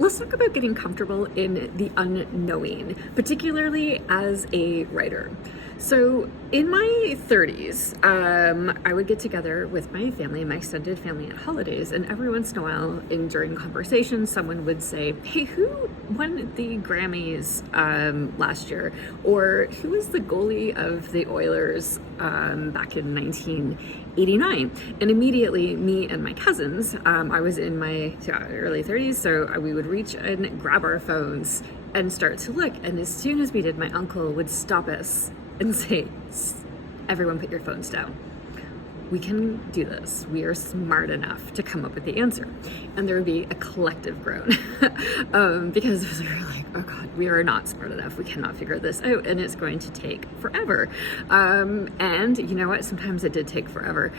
let's talk about getting comfortable in the unknowing, particularly as a writer. So in my 30s, I would get together with my family, my extended family at holidays, and every once in a while, during conversations, someone would say, "Hey, who won the Grammys last year?" Or "Who was the goalie of the Oilers back in 1989?" And immediately, me and my cousins, I was in my early 30s, so we would reach and grab our phones and start to look. And as soon as we did, my uncle would stop us and say, "Everyone put your phones down. We can do this. We are smart enough to come up with the answer." And there would be a collective groan because we were like, "Oh God, we are not smart enough. We cannot figure this out, and it's going to take forever." And you know what? Sometimes it did take forever.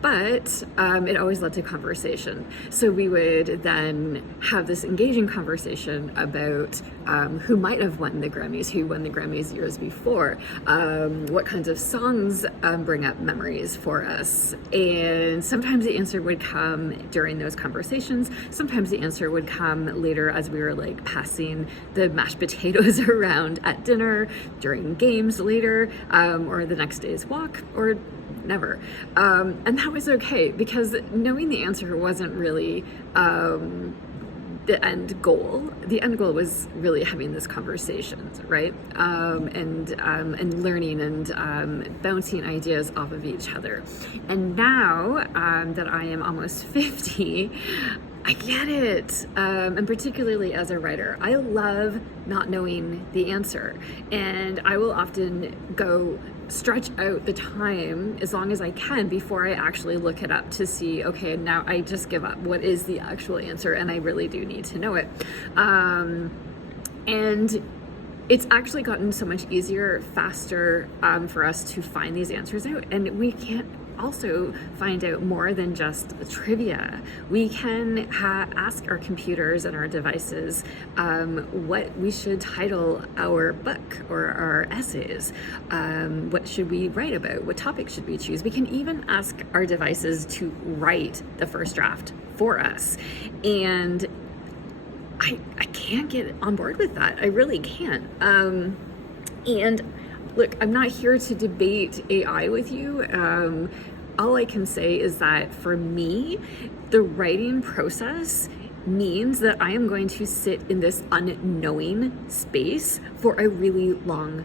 But it always led to conversation. So we would then have this engaging conversation about who might have won the Grammys, who won the Grammys years before, what kinds of songs bring up memories for us. And sometimes the answer would come during those conversations. Sometimes the answer would come later as we were like passing the mashed potatoes around at dinner, during games later, or the next day's walk, or never. And that was okay, because knowing the answer wasn't really the end goal. The end goal was really having this conversation, right? And learning and bouncing ideas off of each other. And now that I am almost 50, I get it. And particularly as a writer, I love not knowing the answer. And I will often go stretch out the time as long as I can before I actually look it up to see, okay, now I just give up. What is the actual answer? And I really do need to know it. And it's actually gotten so much easier, faster for us to find these answers out. And we can't also find out more than just trivia. We can ask our computers and our devices what we should title our book or our essays. What should we write about? What topic should we choose? We can even ask our devices to write the first draft for us. And I can't get on board with that. I really can't. And look, I'm not here to debate AI with you. All I can say is that for me, the writing process means that I am going to sit in this unknowing space for a really long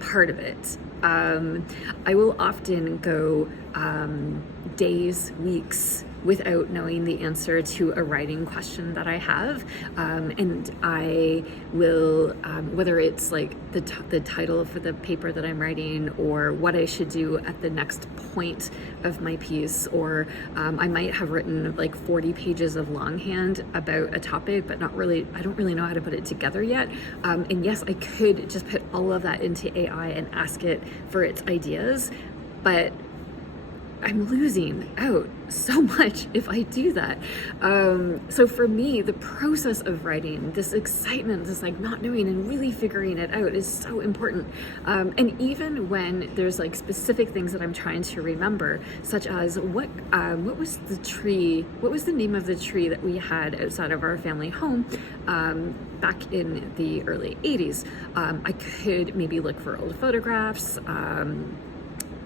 part of it. I will often go days, weeks without knowing the answer to a writing question that I have, and I will, whether it's like the title for the paper that I'm writing, or what I should do at the next point of my piece, or I might have written like 40 pages of longhand about a topic, but I don't really know how to put it together yet. And yes, I could just put all of that into AI and ask it for its ideas, but I'm losing out so much if I do that. So for me, the process of writing, this excitement, this like not knowing and really figuring it out is so important. And even when there's like specific things that I'm trying to remember, such as what was the name of the tree that we had outside of our family home back in the early 80s? I could maybe look for old photographs,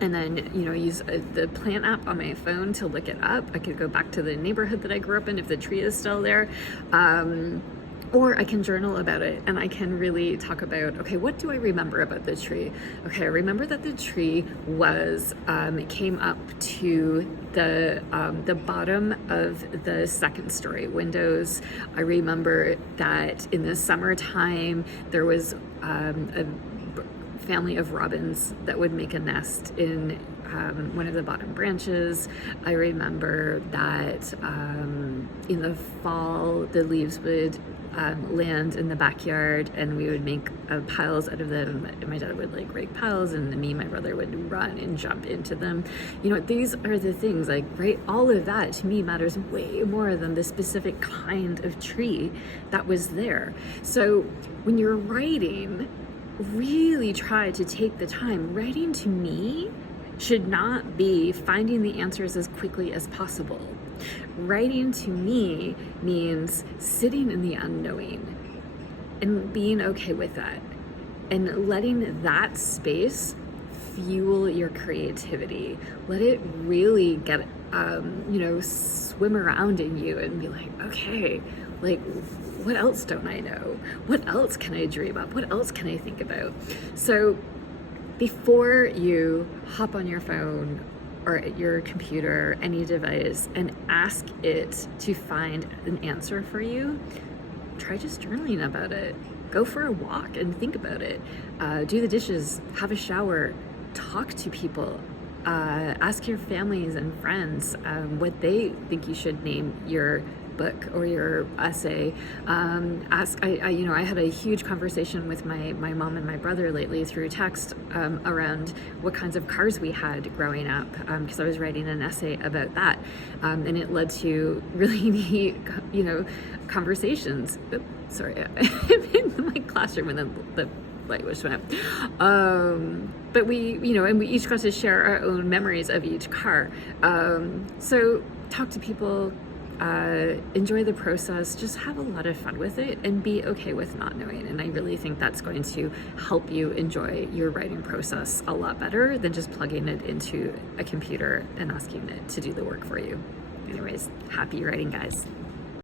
and then, use the plant app on my phone to look it up. I could go back to the neighborhood that I grew up in if the tree is still there. Or I can journal about it, and I can really talk about, okay, what do I remember about the tree? Okay, I remember that the tree was, it came up to the bottom of the second story windows. I remember that in the summertime, there was a family of robins that would make a nest in one of the bottom branches. I remember that in the fall, the leaves would land in the backyard, and we would make piles out of them. My dad would like rake piles, and me and my brother would run and jump into them. These are the things, like, right? All of that to me matters way more than the specific kind of tree that was there. So when you're writing, really try to take the time. Writing to me should not be finding the answers as quickly as possible. Writing to me means sitting in the unknowing and being okay with that and letting that space fuel your creativity. Let it really get, swim around in you and be like, okay, like, what else don't I know? What else can I dream up? What else can I think about? So before you hop on your phone or your computer, any device, and ask it to find an answer for you, try just journaling about it. Go for a walk and think about it. Do the dishes, have a shower, talk to people. Ask your families and friends what they think you should name your book or your essay. I had a huge conversation with my mom and my brother lately through text around what kinds of cars we had growing up, because I was writing an essay about that, and it led to really neat, conversations. Oops, sorry, I'm in my classroom and then the light was went up. But we each got to share our own memories of each car. So talk to people. Enjoy the process, just have a lot of fun with it and be okay with not knowing. And I really think that's going to help you enjoy your writing process a lot better than just plugging it into a computer and asking it to do the work for you. Anyways, happy writing, guys.